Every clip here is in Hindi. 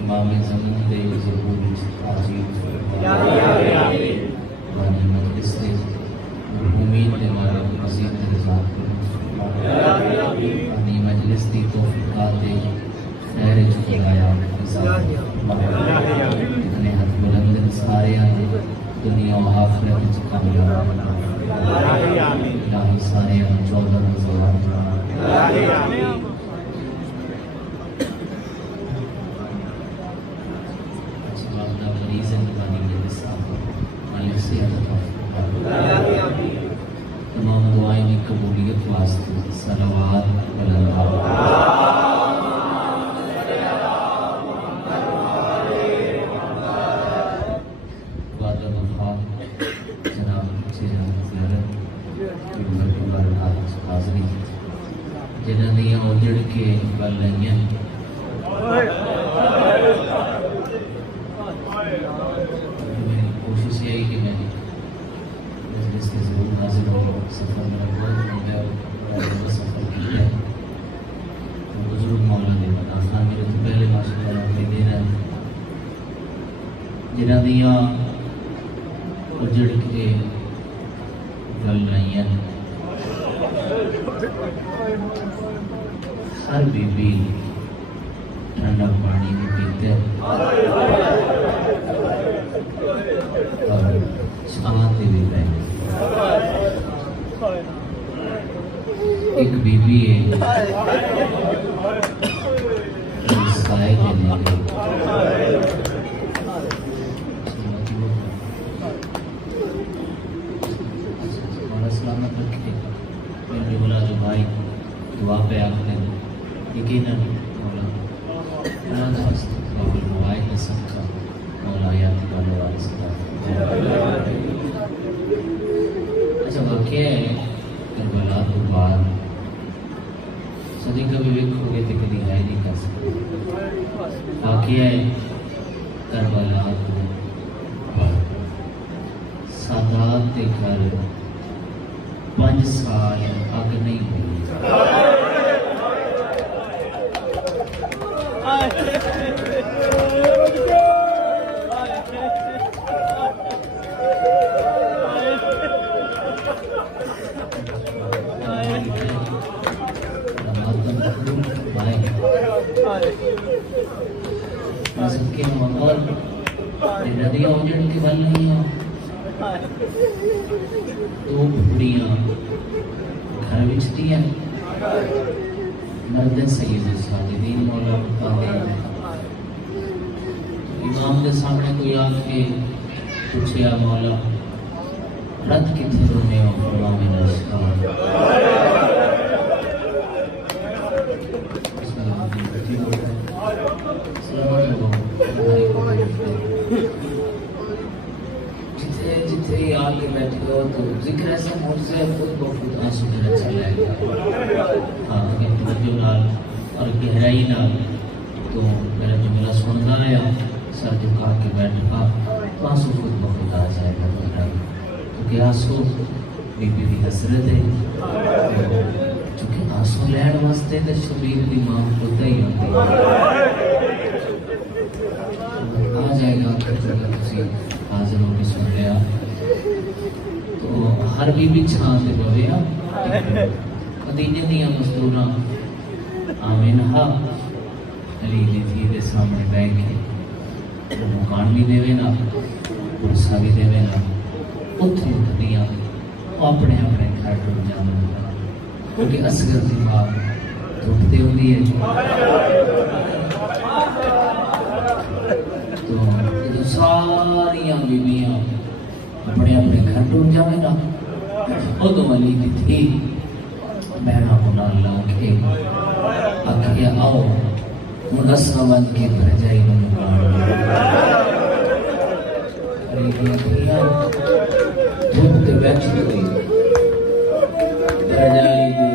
इमाम ज़मीन दे ज़बूर आजीब वाली मजलिस से उम्मीद है हमारा मज़ीद रिज़ात अपनी मजलिस दी तौफ़ीक़ात दे खैर चुकाया इतने हद बुलंद सारे आए दुनिया और आखिरत में कामयाब इलाही सारे हम 14 सवाल तमाम दुआएं की कबूलियत वास्ते सलावत जिन्हों दियाँ उजड़ के गल लईयां कोशिश यही कि मैं मजलिस के ज़रूर हाजिर हो। सफ़र मेरा बहुत लंबा और सफ़र किया है तो बुजुर्ग मौला ने बताना मेरे तो पहले माशाअल्लाह दे रहे हैं जिन्हों दियाँ उजड़ के गल लईयां हर बीबी ठंडा पानी भी पीते और छाते भी पहने। एक बीबी है साए देने सलामत रखे मेरे बोला जो भाई दुआ पे आखिर यकीनन मौला मोबाइल में सबका मौला याद करने वाले सदा। अच्छा वाक़या है करबला तो बाद सदी कभी देखोगे तो कभी है नहीं कर सकते। वाक़या है करबला तो सादात के घर 5 साल अग नहीं हुई। नदियाँ उजड़ के बन रही हैं 2 कुड़ियाँ घर बिच दियां मर्द सईद साजिदीन मौला बताते हैं इमाम के सामने कोई आके पूछया मौला रत किथे रोने हो फरमा में नमस्कार जिथे आके बैठे हो तो जिक्र ऐसा मुझसे खुद ब खुद आंसू मेरा चला गया। हाँ अगर तवज्जो नाल और गहराई नाल तो मेरा जुमला सुनना आया सर झुका के बैठा तो आंसू खुद ब खुद आ जाएगा क्योंकि आंसू बीबी की हसरत है क्योंकि आंसू लैण वास्ते तो शबीर की मां खुद ही होती आ जाएगा हाजिर होकर सुन लिया तो हर बीबी छां से पवे खदीजे दियां मस्तूरां आमिना अली दी थी दे सामने बैठ के मकान भी देवे ना पुरसा भी देवे ना उत्थे उठदियां अपने अपने घर टुट जाने क्योंकि असगर की मां टुटती होती है तो सारिया बीबियां अपने अपने घर टूट जाए ना उदो अली की थी बहना को नाल ला के आखे आओ मुनस्सा बन के भरजाई दुनिया धूप ते बैठ गई रजाई दी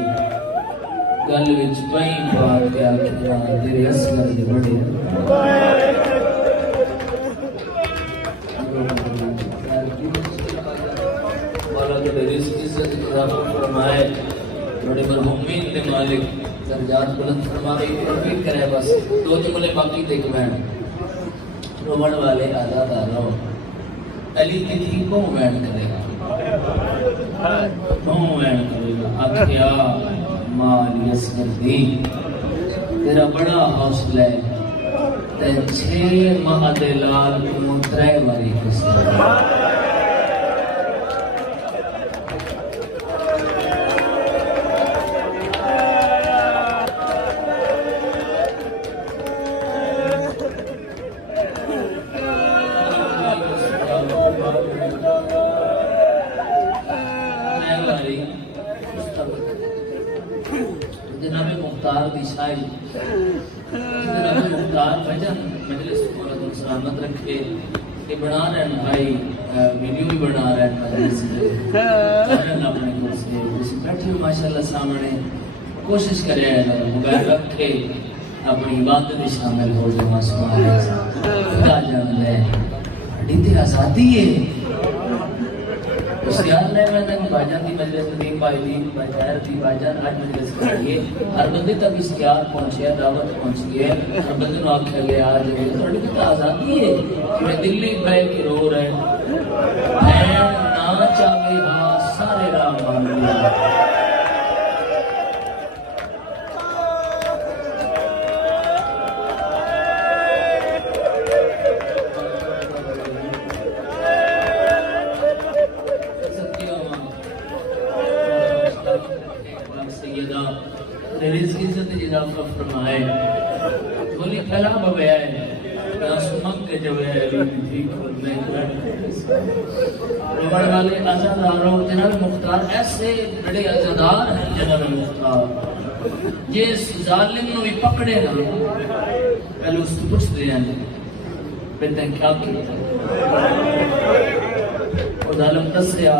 गल विच पई बात क्या कितना तेरे असगर दे बड़े वाला के रिज़्क़ इज़्ज़त इज़ाफ़ा फरमाए बड़े मरहूमीन दे मालिक दर्जात बुलंद फरमाए भी करे बस दो जुमले बाकी देख बैठ रोमन वाले आजादार रहो अली की थी को वैन करेगा आखिया माल यसकर दी तेरा बड़ा हौसला है ते 6 माह दे लाल को 3 बारी खुशा जनाब मुख्तार दी शायरी जनाब मुख्तार भजन मजलिस को सलामत रखे ये बना रहे हैं भाई वीडियो भी बना रहे हैं मजलिस में अपने कोर्स के बैठे माशाल्लाह सामने कोशिश करे मोबाइल रखे अपनी इबादत में शामिल हो जाए माशाल्लाह खुदा जान ले दी आजादी है उस यार ने मैंने भाईजान की मजलिस में भाई दी भाईजान की भाईजान आज मजलिस करिए हर बंदे तक इस यार पहुंचे दावत पहुंच गए हर बंदे ने आख्या गया आज थोड़ी तो आजादी है मैं दिल्ली बैठ के रो रहे ना चाहे हाँ सारे राम रिज़्क़ इज़्ज़त इज़ाफ़ा फरमाए बोली फला बबया है ना सुमक के जब है ठीक नहीं रोमन वाले आज़ादारों जनाब मुख्तार ऐसे बड़े आज़ादार हैं जनाब मुख्तार जिस जालिम को भी पकड़े ना पहले उसको पूछते हैं बेटा क्या किया और जालिम दसया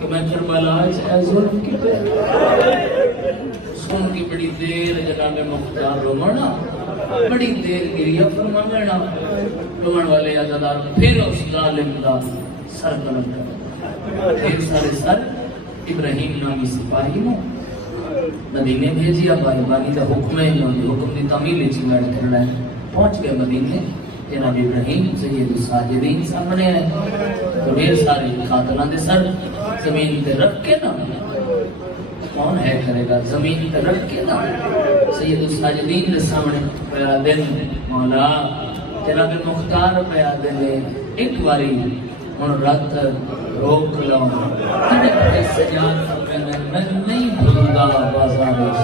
कि मैं करबला से जुल्म किया सुन की बड़ी देर जनाब मुख्तार रोमना बड़ी देर गिरिया फरमाना रोमन वाले आज़ादार फिर उस जालिम का सर कलम कर फिर सारे सर इब्राहिम नामी सिपाही ने मदीने भेजिया भाई बानी का हुक्म है हुक्म की तमील चिंगाड़ करना है पहुंच गए मदीने जनाब इब्राहिम सैयद साजिदीन सामने है तो ढेर सारे कातलां दे सर जमीन पे रख के ना कौन है करेगा जमीन पे रख के ना सैयद साजिदीन के सामने पया दिन मौला जनाब मुख्तार पया दिन एक बारी उन रात रोक लो तेरे सजाद मैं नहीं भूलूंगा बाजार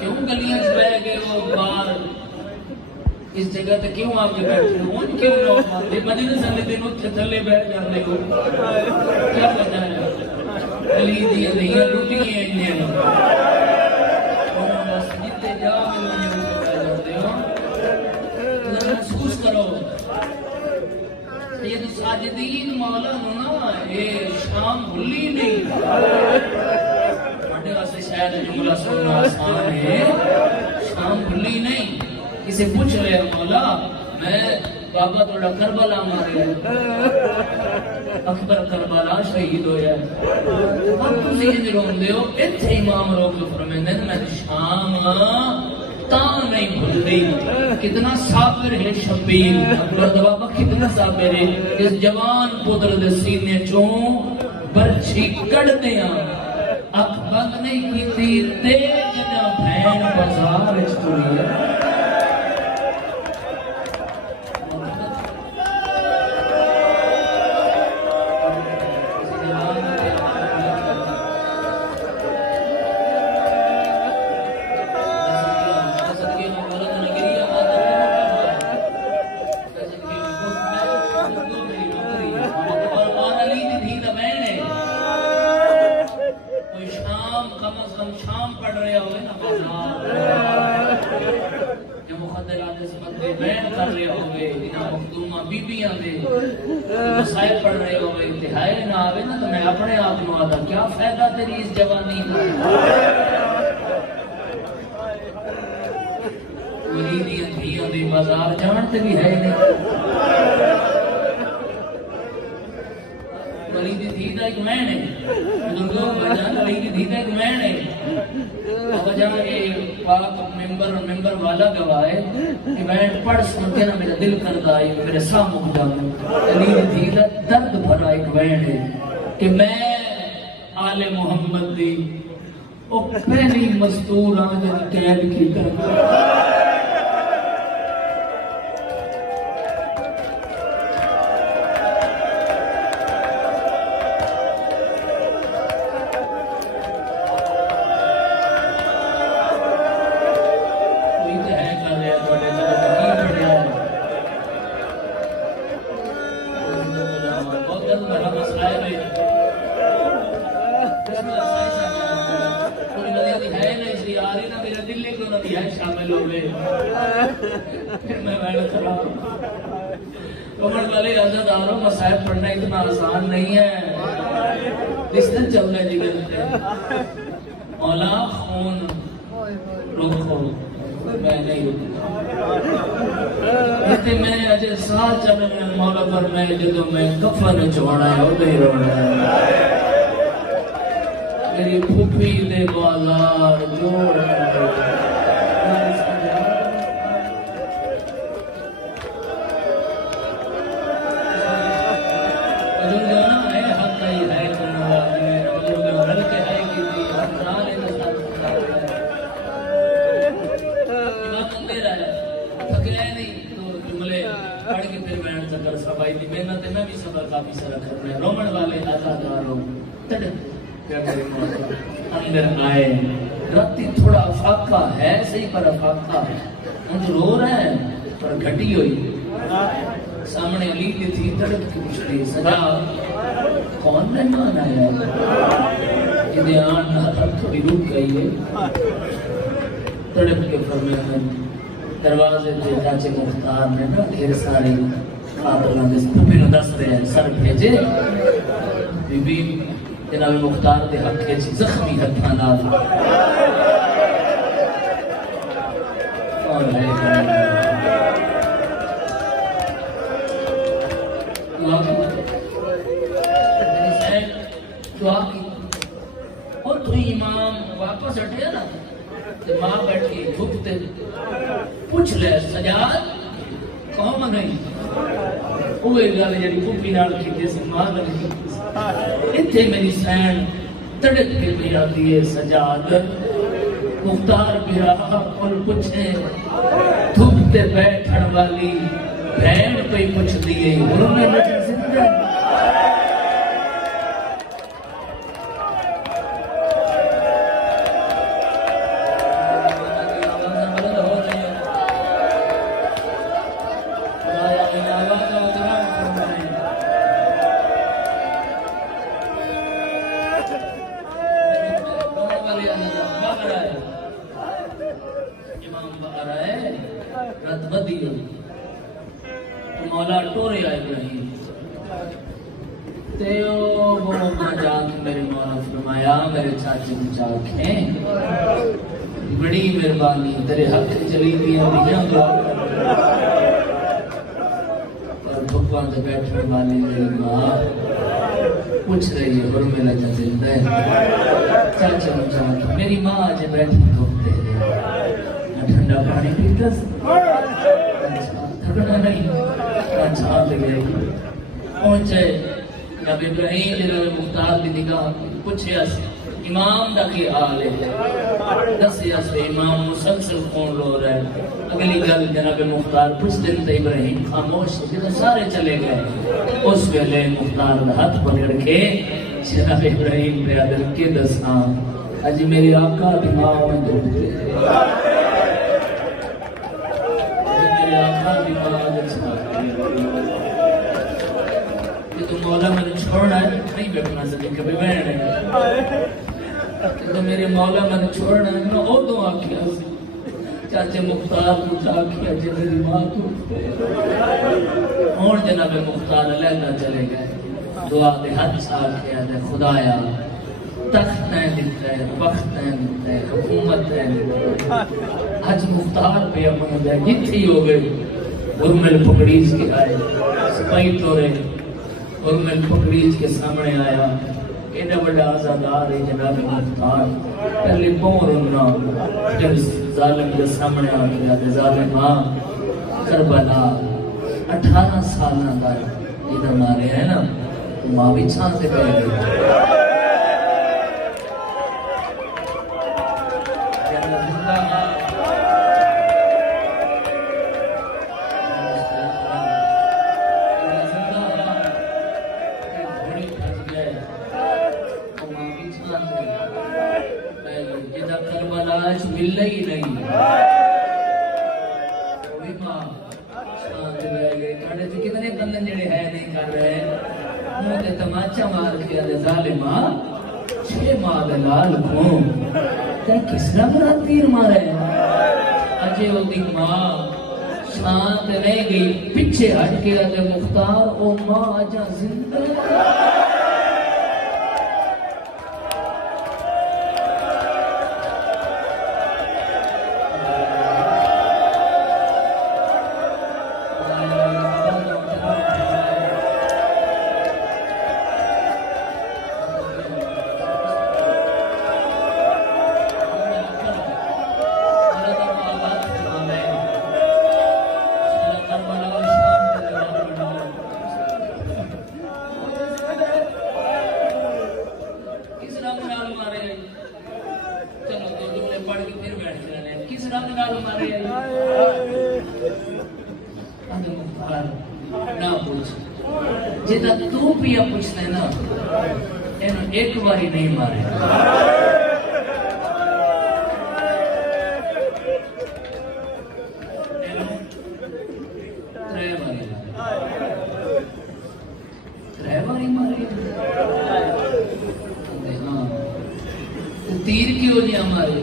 क्यों गलियां रह गए वो बाहर इस जगह पे क्यों आके बैठे हो क्यों लोग मदीने से दिन उठ थले बैठ जाते हो क्या पता है अली दी नैया लुटी हैं इन्हें बस जितने जा मिलने जाते हो महसूस करो ये तो साजिदीन मौला होना ये शाम भूली नहीं शायद जुमला सुनना आसान है शाम भूली नहीं किसे पूछ रहे मौला मैं बाबा थोड़ा करबला मारे अकबर करबला शहीद होया अब तुम ये रोंदे हो इत्थे इमाम रोक फरमांदे मैं शाम ता नहीं भूलती कितना साबिर है शबीर अकबर बाबा कितना साबिर है इस जवान पुत्र दे सीने चों बरछी कढ़दे अख बंद नहीं की तेज ना भैन बाजार च तुरी अदे रात समझे बैन कर रहे होवे इना मखदूमा बीबियां दे मसाइल पढ़ रहे होवे इंतहाई ना आवे ना तो मैं अपने आप नु आदा क्या फायदा तेरी इस जवानी का वली दी धियां दे बाजार जानते भी है नहीं वली दी धी दा एक मैन है बुजुर्गों बजान वली दी धी दा एक मैन है वजह ये पाक मेंबर वाला गवाए कि बैठ पढ़ सुन के ना मेरा दिल करता है मेरे सामने मुक जाऊं वली दी धी दा दर्द भरा एक बैन है कि मैं आले मोहम्मद दी ओ पहली मजदूर आज कैद की मसाइब पढ़ना इतना आसान नहीं है डिस्टेंस चल रहा है जिगर मौला खून रोको मैं नहीं रुकूंगा मैं अजय साथ चल रहा मौला पर मैं जो मैं कफन चढ़ाना है वो नहीं रोना है मेरी फूफी दे वाला जोड़ काफी सारा करना रोमन वाले आजादार हो अंदर आए राती थोड़ा अफाका है सही पर अफाका है उन रो रहे हैं पर घटी हुई सामने अली की थी तड़प की पूछती सजा कौन मेहमान आया ये ध्यान थोड़ी रुक गई है तड़प के फरमाया दरवाजे पे चाचे मुख्तार ने ना ढेर सारे फूफी नु दस रहे हैं सर भेजे बीबी जनाब मुख्तार के हक के जख्मी हत्थां नाल और तो इमाम वापस हटिया ना तो मां बैठी झुकते पूछ ले सजाद कौन नहीं ओए गल जड़ी फूफी नाल कीती सी मां नाल कीती इत्थे मेरी सैन तड़क के पे आती है सजाद मुख्तार बिरा और पूछे धूप ते बैठण वाली बहन पे पूछदी है उन्होंने मुझे जिंदा मौला टोरे आए इब्राहिम ते ओ वो जान मेरे मौला फरमाया मेरे चाचे को चाखे बड़ी मेहरबानी तेरे हक चली दिया दियां और भगवान से बैठने वाली मेरी मां पूछ रही है और मेरा चाचा जिंदा है चाचा को चाखे मेरी मां आज बैठी धोते ठंडा पानी पीता थकना नहीं छाप गई पहुंचे जब इब्राहिम जनाब मुख्तार की निगाह पूछे इमाम दा की हाल है दसिया से इमाम मुसलसल कौन रो रहा है अगली गल जनाब मुख्तार पूछते तो इब्राहिम खामोश जब सारे चले गए उस वेले मुख्तार का हाथ पकड़ के जनाब इब्राहिम पे आदर के दसा अज मेरे आका दिमाग में दुखते तो मौला मैंने छोड़ना है नहीं बैठना सके कभी बहन है तो मेरे मौला मैंने छोड़ना है मैं और दो आखिया चाचे मुख्तार को आखिया जे मेरी मां तू हूं जनाब मुख्तार लहदा चले गए दुआ दे हाथ आखिया दे खुदाया तख्त है दिखता है वक्त है दिखता है हुकूमत है आज मुख्तार पे अपने दे जिथी हो गई उर्मिल पकड़ीज के आए सिपाही तोरे उर्मिल पकड़ीज के सामने आया एडा बड़ा आजादार है जनाब मुख्तार पहले पौर उन्ना जब जालिम के सामने आ गया ते जालिम मां करबला 18 साल का इधर मारे है ना मां भी छां से पहले मिलना ही नहीं कितने बंदे जड़े है नहीं कर रहे मुंह ते तमाचा मार के जालिमा 6 माह दे लाल को ते किसरा बड़ा तीर मारे अजे ओदी मां शांत रह गई पीछे हट के मुख्तार ओ मां आजा जिंदा जिदा तू पिया पूछते ना इन एक बारी नहीं मारे तीर क्यों नहीं हमारे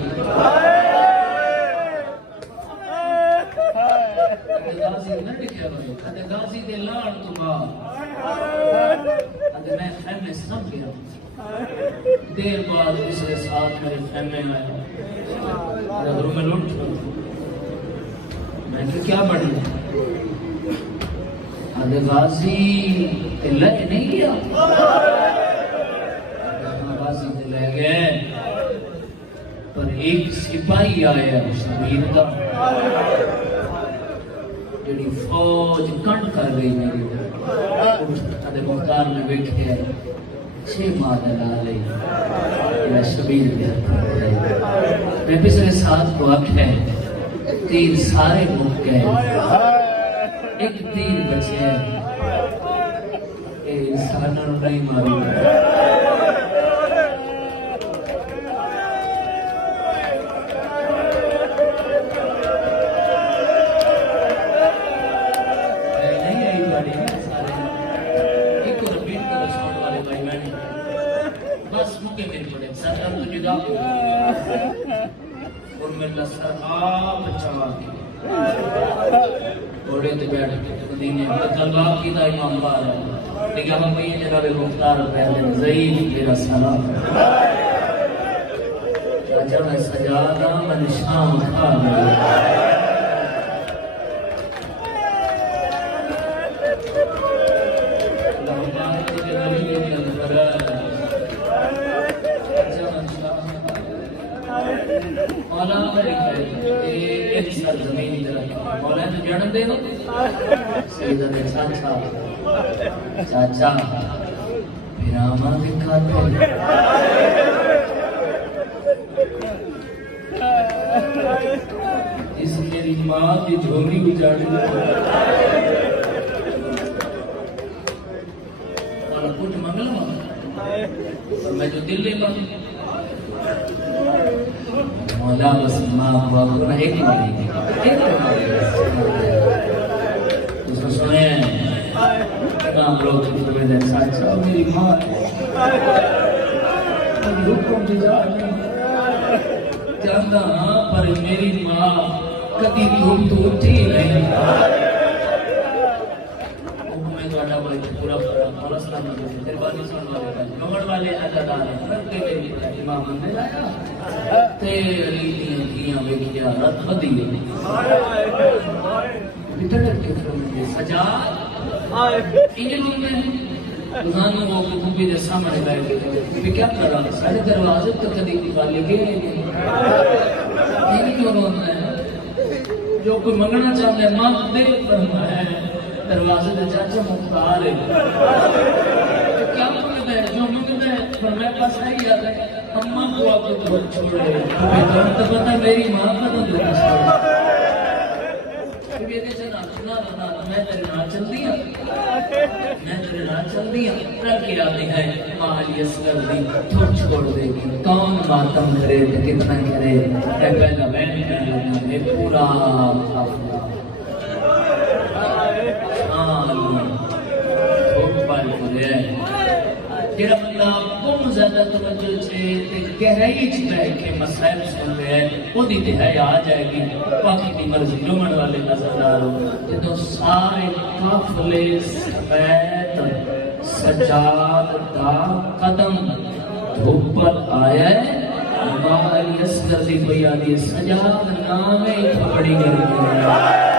गाजी के लाड़ तो बाद मैं खैमे सब गिरा देर बाद दूसरे साथ मेरे खैमे आया नजरों में लुट मैं तो क्या बढ़ना अरे गाजी ले नहीं गया गाजी ले गए पर एक सिपाही आया शबीर का जेडी फौज कंट कर गई मेरी अदे मुख्तार ने बैठे 6 माह का लाल है शबीर के मैं पिछले साथ को आख्या तीर सारे मुक गए एक तीर बचे इंसान नहीं मारी और मेरा सर आप चला घोड़े पे बैठ के मदीने में तलवार की दा इमाम बार है लेकिन हम ये जनाब मुख्तार पहले ज़ईद मेरा सलाम राजा मैं सजादा मन शाम खा जन्म दे चाचा चाचा विरामा दिखाते इस मेरी मां की झोली उजाड़ी और कुछ मंगल और मैं जो दिल ले मौला बस माँ बाप को एक ही मारेगी उसको सुने काम लोग सुबह साचा मेरी माँ हुक्म जानता हाँ पर मेरी माँ कभी धूप तो उठी नहीं मैं थोड़ा कोई पूरा फलस्ता नहीं तेरे बात नहीं सुन वाले गमड़ वाले अदादार करते गए इमाम ने लाया तेरी नीतियां वेखिया रत बदी इधर के फिल्म सजा ये लोग दुकानों को खूबी के सामने बैठे भी क्या कर रहा सारे दरवाजे तो कभी दिवाली के नहीं क्यों होता है जो कोई मंगना चाहता है मां दे फरमाया दरवाजे पे चाचा मुख्तार है तो क्या मांगता है जो मांगता है पर मेरे पास है याद है अम्मा को आपको तो छोड़ रहे तो पता मेरी मां का तो दुख मेरे से ना सुना बता मैं तेरे नाल चलती हूं ट्रक आते हैं माली असगर दी थोड़ छोड़ देगी कौन मातम करे तो कितना करे मैं पहला बैठ मैं पूरा जेड़ा बंदा बहुत ज्यादा तवज्जो से गहराई च बैठ के मसाइल सुन रहा है ओदी ते है आ जाएगी बाकी की मर्जी जुमन वाले नजरदार जो सारे काफले सफेद सजाद दा कदम धूपर आया माली असगर दी भैया दी सजाद नाम ही बड़ी गर्मी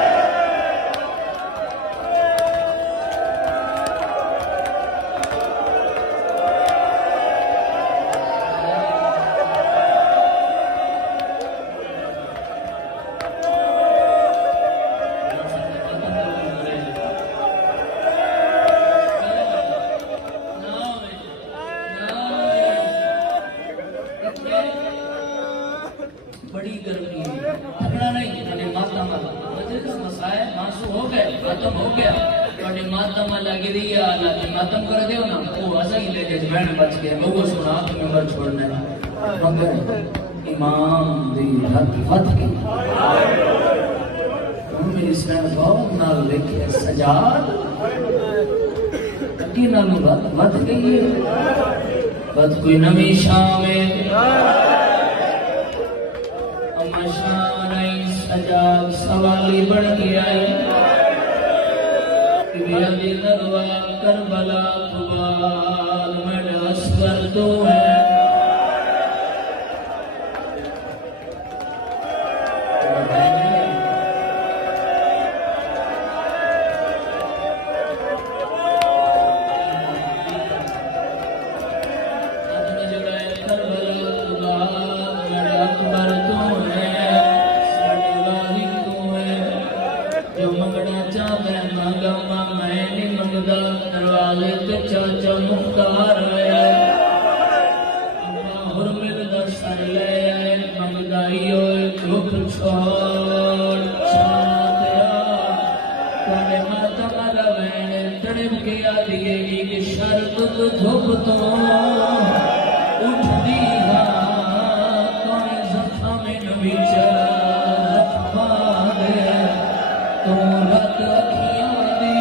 बड़ी गर्मी थकना नहीं अने माता माला मजलिस मसाए मासू हो गए खत्म हो गया थोड़े माता माला गिरी या अल्लाह की मातम कर दो ना वो ऐसा ही ले गए बैंड बच गए लोगों सुना तो नंबर छोड़ना मगर इमाम दी हद वध की मेरी स्नेह बहुत नाल लेके सजाद की नाल वध गई है बस कोई नवी शाम है सजाद सवाली बढ़ गया है करबला तुबाल मेरा असगर तो है दरवाजे पे चाचा मुख्तार आया हुर मिलदा सर ले आए मंगदाई होए चुप छोड़ छातिया कोने माता माला वैने तड़प के आ दिएगी कि शर्त तो धुप तो उठदी हा कोने जख्म में नबी जख्म दे तो रत अखियां दी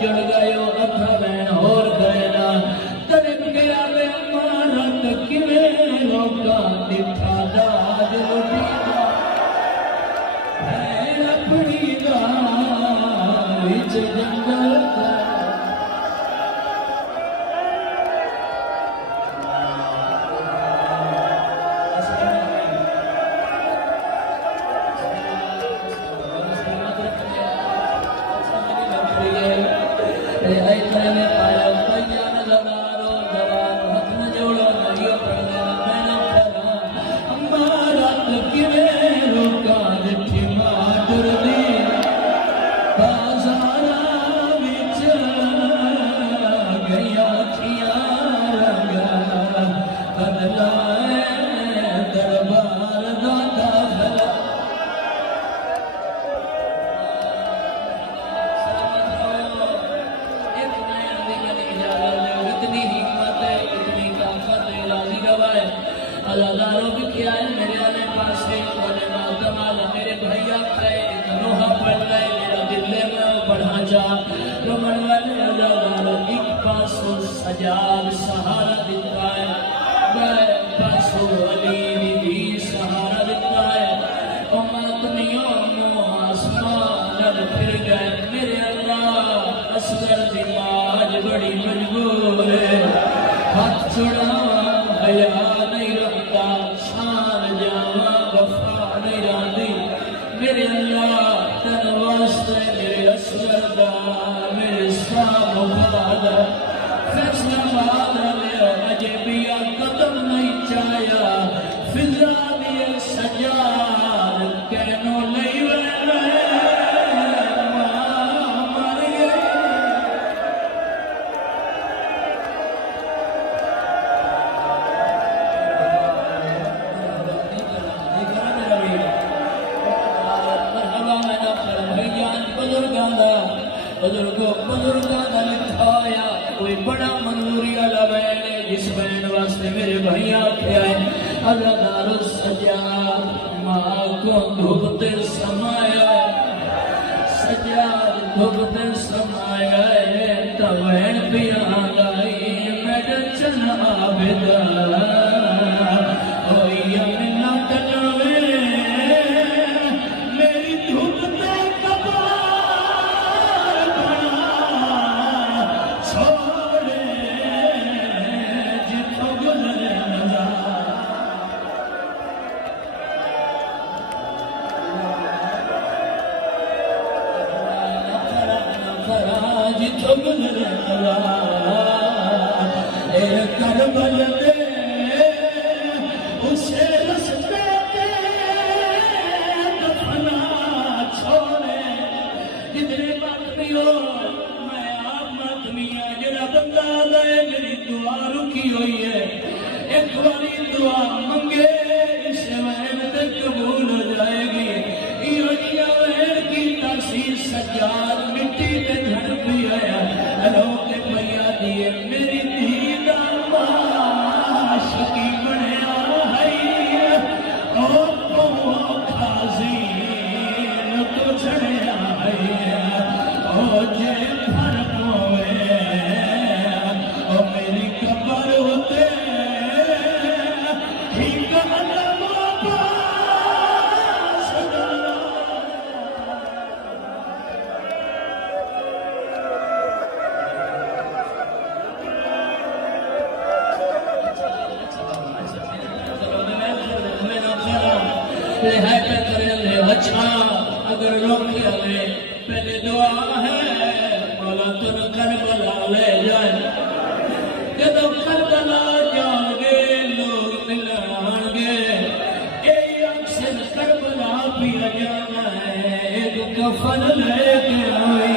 जुड़ गए अखा बहन और गया तड़प गया वे अमानत किवे लोका दिखा दाज रोटी है अपनी राह विच जंगल का लाए दरबार दा दाखला इतनी हिम्मत है इतनी ताकत है राजी गवाए अल्लाह भी किया है मेरे वाले पास है वाले मातम आला मेरे भैया पे लोहा पड़ गए मेरा दिल में बढ़ा जा रोमन वाले अल्लाह एक पासों सजाद सहारा देता है मैं पासों अली भी सहारा देता है और मातमियों आसमान फिर गए मेरे अल्लाह असगर दिमाग बड़ी मजबूर है हाथ छुड़ावा हया नहीं रखता शान जावा वफा नहीं रहती मेरे अल्लाह तन वास्ते मेरे असगर दा मेरे सामने फैसला वादा मेरा अजे भी कदम नहीं चाया फिजा दिए सजाद कहनो नहीं बुजुर्गों का लिखाया कोई बड़ा मंजूरी वाला बैन है जिस बैन वास्ते मेरे भैया आए अल्लाह सजा माँ को धुपते समाया सजा धुपते समाया तो बैन भी आ गई मैं चना आबिदा मेरी दुआ रुकी हुई है एक बारी दुआ मंगे इस वैन पे कबूल हो जाएगी वैन की तासीर सजाद मिट्टी पे झड़पी है लो के भैया दिए मेरी धी दा आशिकी बनया है ओ खाजी तो छड़या है ओ जे फर्क होवे मेरी कबर होते ठीक अच्छा अगर लोग पहले दुआ है मौला तुम करबला ले जाए जब करबला जाओगे लोग मिलानगे अक्सर करबला भी जाना है एक कफन लेके आई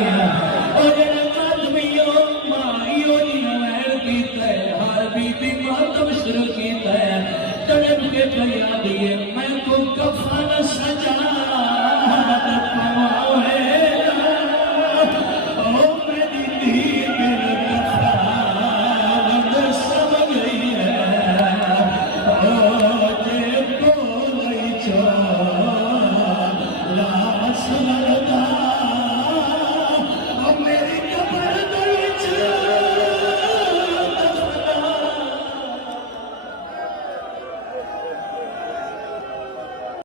और आदमियों माइयों की हर बीबी मातम शुरू की तड़प के भैया दिए